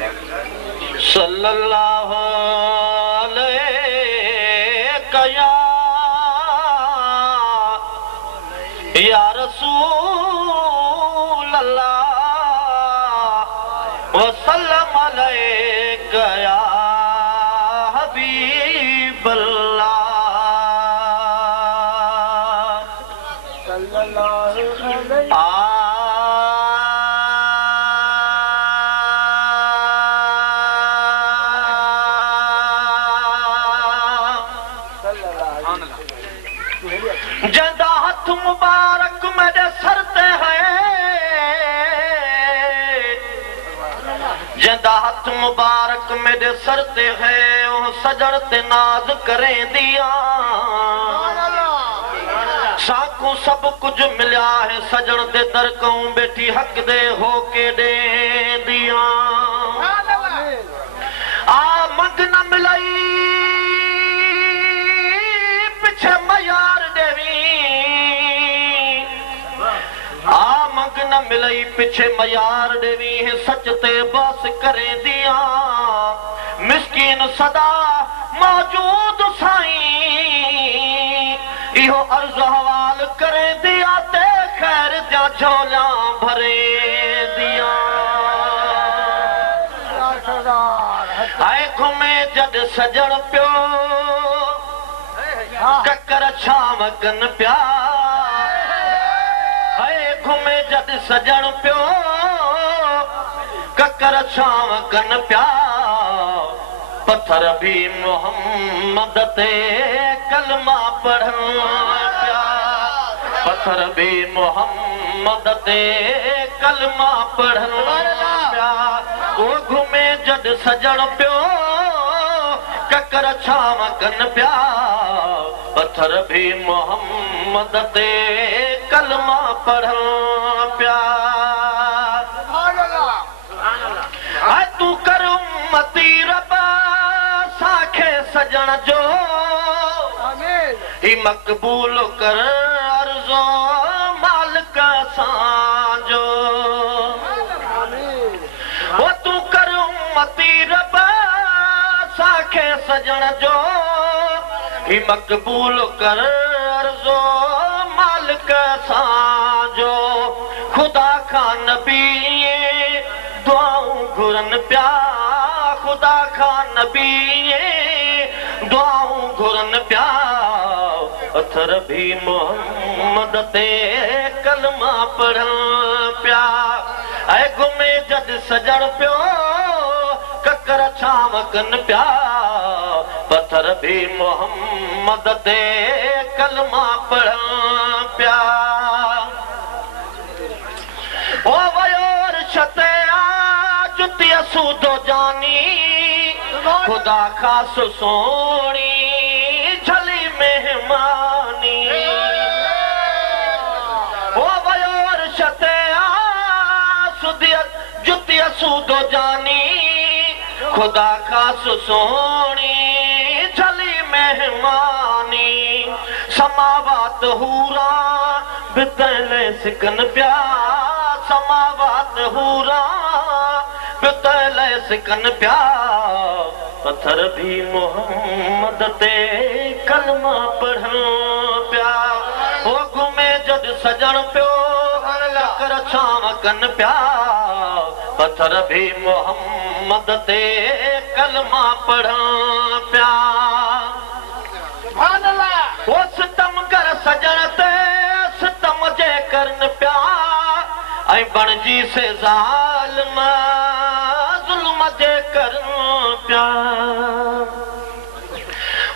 सल्लल्लाहु अलैहि या रसूल अल्लाह व सल्लम अलैका या हबीब अल्लाह सल्लल्लाहु अलैहि जंदा हथ मुबारक मेरे सर ते है, जंदा हथ मुबारक मेरे सर ते है, ओ सजण ते नाज करें दिया साकू सब कुछ मिलिया है, सजण दे दर कहूं बेटी हक दे हो के दे दिया आ मंग न मिलाई पिछे मयार देवी आ मंग न मिलई पिछे मयार देवी है, सच ते बस करे दिया मिस्कीन सदा मौजूद साईं इहो अर्ज हवाल करे दिया ते खैर जा झोला भरे दिया आए घुमे जद सजण पियो ककर छाव कन प्या हाय घुमे जद सजण पियो ककर छाव कन प्या पत्थर भी मोहम्मद ते कलमा पढ़न प्या पत्थर भी मोहम्मद ते कलमा पढ़न प्या वो घुमे जद सजण पियो ककर छाव कन प्या पत्थर भी मोहम्मद ते कलमा पढ़न प्या तू कर उम्मती रबा साखे सजण जो ही मकबूल कर अर्ज़ो मालिक सां वो तू कर उम्मती रबा साखे सजण जो ही मकबूल कर अर्ज़ो मालिक सां खुदा खां नबी दुआऊं घुरन प्या खुदा खां नबी दुआऊं घुरन प्या पत्थर भी मोहम्मद ते कलमा पढ़न प्या ऐ घुमे जद सजण पियो ककर छाव कन प्या पत्थर भी मोहम्मद ते कलमा पढ़न प्या ओ वयोर छते जुती सूदो जानी खुदा खास सोनी झली मेहमानी ओ वयोर छते जुती सूदो जानी खुदा खास सोनी झली मेहमानी समावात हूरा बितले सिकन प्या समावात हूरा बितले सिकन प्या पत्थर भी मोहम्मद ते कलमा पढ़न प्या वो घुमे जद सजण पियो कर छाव कन प्या पत्थर भी मोहम्मद ते कलमा पढ़न प्या वो सितम कर सजण ते सितम जे करन प्या ऐं बणजी से ज़ालिम ज़ुल्म जे करन प्या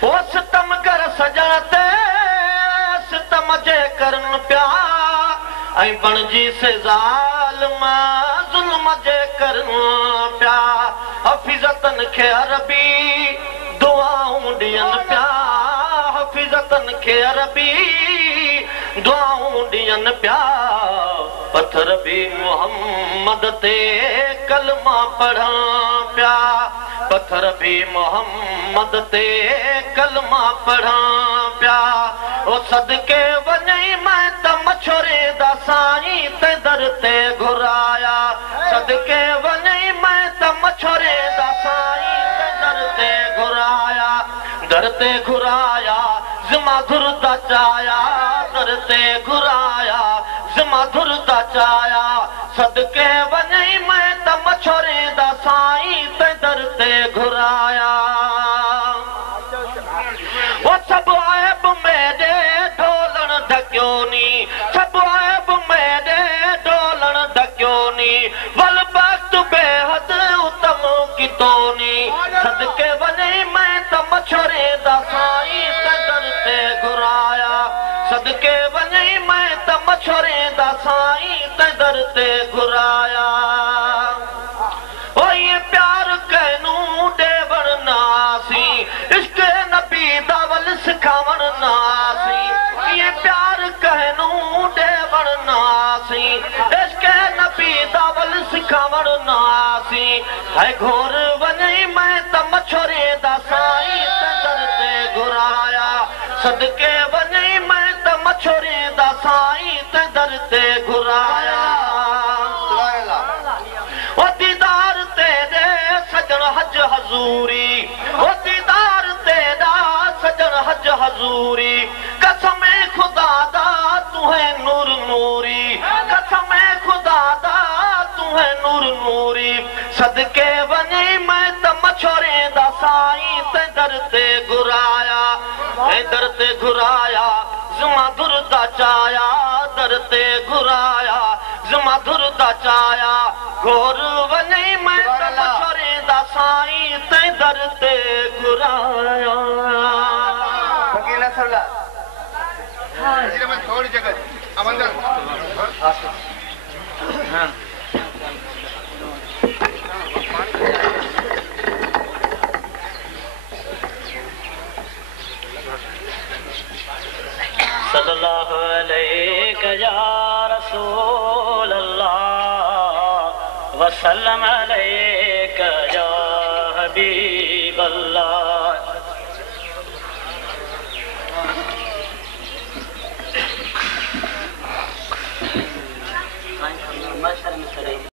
वो सितम कर सजण ते सितम जे करन प्या ऐं बणजी से ज़ालिम ज़ुल्म जे करन प्या हफ़ीज़तन खे अरबी दुआऊं ॾियन प्या हफ़ीज़तन खे अरबी दुआऊं ॾियन प्या पत्थर भी मोहम्मद ते कलमा पढ़न प्या पत्थर भी मोहम्मद ते कलमा पढ़न प्या ओ सदके वञई मैं त मछोरे दा साईं ते दर ते घुराया सदके वञई मैं त मछोरे दर ते घुराया ज़िमा धुरदा चाया दर ते घुराया ज़िमा धुरदा चाया सदके वञई मैं त मछोरे दा साईं ते दर ते घुराया वो सब ऐब मेरे ढोलण ढकियो नी सब ऐब मेरे ढोलण ढकियो नी वल वक्त बेहद उत्तम कितोनी सदके वञई मैं त मछोरे दा साईं ते दर ते घुराया सदके वञई मैं त मछोरे दा साईं ते दर ते घुराया ओ ये प्यार कहनू ॾेवण नासी इश्क नबी दावल सिखावण नासी ये प्यार कहनू ॾेवण नासी इश्क नबी दावल सिखावण नासी है घोर वञई मैं त मछोरे दा साईं ते दर ते घुराया सदके वञई मैं त मछोरे दा साईं ते दर ते घुराया ओ दीदार तेरे सजण हज हज़ूरी ओ दीदार तेरा सजण हज हज़ूरी कसम खुदा दा तू है नूर नूरी कसम खुदा दा तू है नूर नूरी सदके वञई मैं त मछोरे दा साईं ते दर ते घुराया दर ते घुराया ज़िमा धुरदा चाया दर ते घुराया ज़िमा धुरदा चाया घोर वञई मैं त मछोरे दा साईं ते दर ते घुराया थोड़ी जगह अब अंदर सल्लल्लाहु अलैहि या रसूल अल्लाह वसल्लम अलैका या हबीब अल्लाह